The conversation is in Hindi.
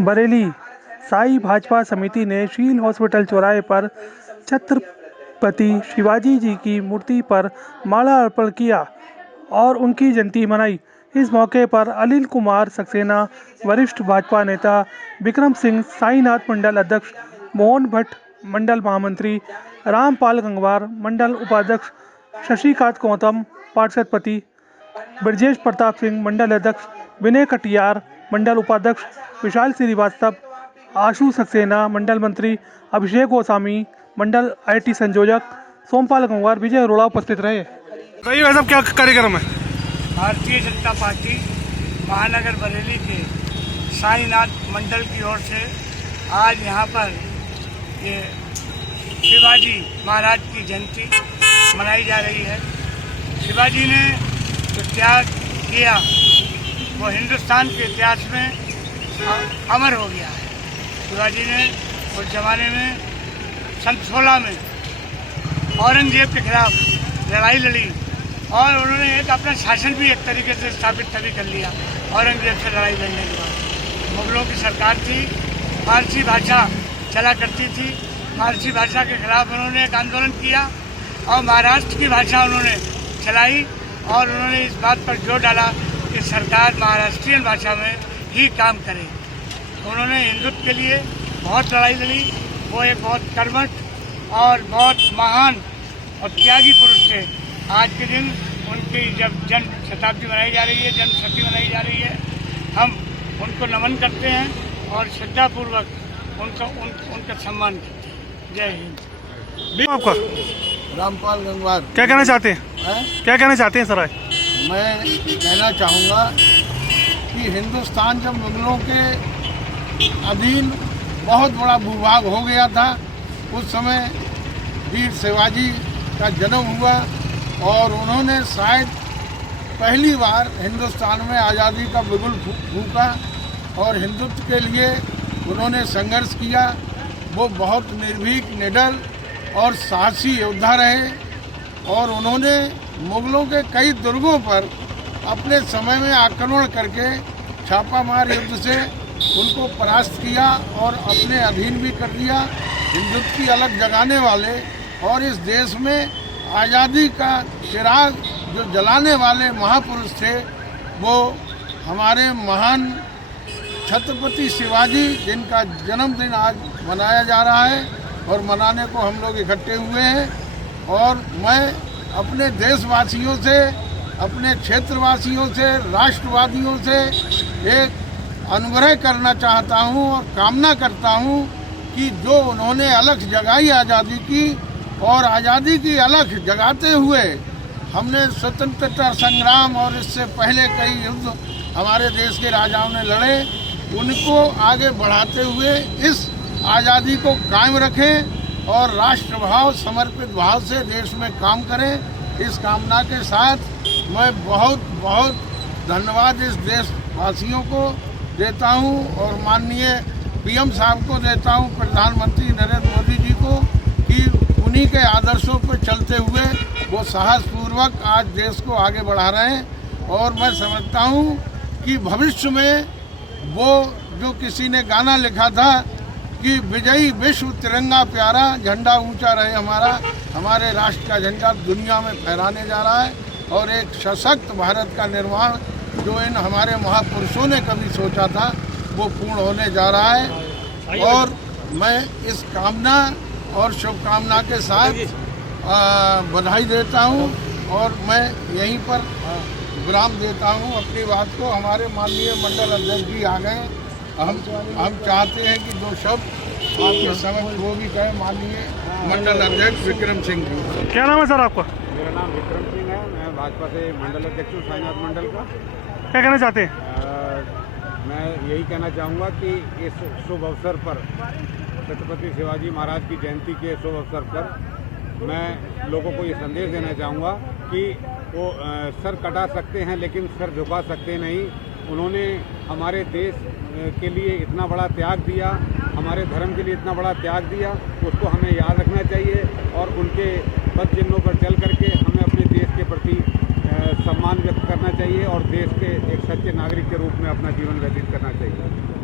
बरेली साई भाजपा समिति ने शील हॉस्पिटल चौराहे पर छत्रपति शिवाजी जी की मूर्ति पर माला अर्पण किया और उनकी जयंती मनाई। इस मौके पर अनिल कुमार सक्सेना, वरिष्ठ भाजपा नेता विक्रम सिंह, साईनाथ मंडल अध्यक्ष मोहन भट्ट, मंडल महामंत्री रामपाल गंगवार, मंडल उपाध्यक्ष शशिकांत गौतम, पार्षद ब्रजेश प्रताप सिंह, मंडल अध्यक्ष विनय कटियार, मंडल उपाध्यक्ष विशाल श्रीवास्तव, आशु सक्सेना, मंडल मंत्री अभिषेक गोस्वामी, मंडल IT संयोजक सोमपाल गंगवार, विजय अरोड़ा उपस्थित रहे। बताइए भाई साहब, क्या कार्यक्रम है? भारतीय जनता पार्टी महानगर बरेली के साईनाथ मंडल की ओर से आज यहाँ पर ये शिवाजी महाराज की जयंती मनाई जा रही है। शिवाजी ने जो त्याग किया वो हिंदुस्तान के इतिहास में अमर हो गया है। शिवाजी ने उस जमाने में सन 16 में औरंगजेब के खिलाफ लड़ाई लड़ी और उन्होंने एक अपना शासन भी एक तरीके से स्थापित तभी कर लिया। औरंगजेब से लड़ाई लड़ने के बाद मुगलों की सरकार थी, फारसी भाषा चला करती थी। फारसी भाषा के खिलाफ उन्होंने एक आंदोलन किया और महाराष्ट्र की भाषा उन्होंने चलाई और उन्होंने इस बात पर जोर डाला कि सरकार महाराष्ट्रीयन भाषा में ही काम करे। उन्होंने हिंदुत्व के लिए बहुत लड़ाई लड़ी। वो एक बहुत कर्मठ और बहुत महान और त्यागी पुरुष थे। आज के दिन उनकी जब जन्म शताब्दी मनाई जा रही है, जन्म शती मनाई जा रही है, हम उनको नमन करते हैं और श्रद्धापूर्वक उनका सम्मान करते हैं। जय हिंद। आपका रामपाल गंगवार। क्या कहना चाहते हैं? क्या कहना चाहते हैं सर? मैं कहना चाहूँगा कि हिंदुस्तान जब मुगलों के अधीन बहुत बड़ा भूभाग हो गया था, उस समय वीर शिवाजी का जन्म हुआ और उन्होंने शायद पहली बार हिंदुस्तान में आज़ादी का बिगुल फूंका और हिंदुत्व के लिए उन्होंने संघर्ष किया। वो बहुत निर्भीक, निडर और साहसी योद्धा रहे और उन्होंने मुगलों के कई दुर्गों पर अपने समय में आक्रमण करके छापामार युद्ध से उनको परास्त किया और अपने अधीन भी कर दिया। हिंदुत्व की अलग जगाने वाले और इस देश में आज़ादी का चिराग जो जलाने वाले महापुरुष थे, वो हमारे महान छत्रपति शिवाजी, जिनका जन्मदिन आज मनाया जा रहा है और मनाने को हम लोग इकट्ठे हुए हैं। और मैं अपने देशवासियों से, अपने क्षेत्रवासियों से, राष्ट्रवादियों से एक अनुग्रह करना चाहता हूं और कामना करता हूं कि जो उन्होंने अलख जगाई आज़ादी की और आज़ादी की अलख जगाते हुए हमने स्वतंत्रता संग्राम और इससे पहले कई युद्ध हमारे देश के राजाओं ने लड़े, उनको आगे बढ़ाते हुए इस आज़ादी को कायम रखें और राष्ट्रभाव, समर्पित भाव से देश में काम करें। इस कामना के साथ मैं बहुत बहुत धन्यवाद इस देशवासियों को देता हूं और माननीय PM साहब को देता हूं, प्रधानमंत्री नरेंद्र मोदी जी को, कि उन्हीं के आदर्शों पर चलते हुए वो साहसपूर्वक आज देश को आगे बढ़ा रहे हैं। और मैं समझता हूं कि भविष्य में वो जो किसी ने गाना लिखा था कि विजयी विश्व तिरंगा प्यारा, झंडा ऊंचा रहे हमारा, हमारे राष्ट्र का झंडा दुनिया में फहराने जा रहा है और एक सशक्त भारत का निर्माण जो इन हमारे महापुरुषों ने कभी सोचा था वो पूर्ण होने जा रहा है। और मैं इस कामना और शुभकामना के साथ बधाई देता हूं और मैं यहीं पर विराम देता हूं अपनी बात को। हमारे माननीय मंडल अध्यक्ष जी आ गए। हम चाहते हैं कि जो शब्द आपके समझ वो भी कहें माननीय मंडल अध्यक्ष विक्रम सिंह जी। क्या नाम है सर आपका? मेरा नाम विक्रम सिंह है। मैं भाजपा से मंडल अध्यक्ष हूँ, साईनाथ मंडल का। क्या कहना चाहते हैं? मैं यही कहना चाहूँगा कि इस शुभ अवसर पर, छत्रपति शिवाजी महाराज की जयंती के शुभ अवसर पर, मैं लोगों को ये संदेश देना चाहूँगा कि वो सर कटा सकते हैं लेकिन सर झुका सकते नहीं। उन्होंने हमारे देश के लिए इतना बड़ा त्याग दिया, हमारे धर्म के लिए इतना बड़ा त्याग दिया, उसको हमें याद रखना चाहिए और उनके पद चिन्हों पर चल करके हमें अपने देश के प्रति सम्मान व्यक्त करना चाहिए और देश के एक सच्चे नागरिक के रूप में अपना जीवन व्यतीत करना चाहिए।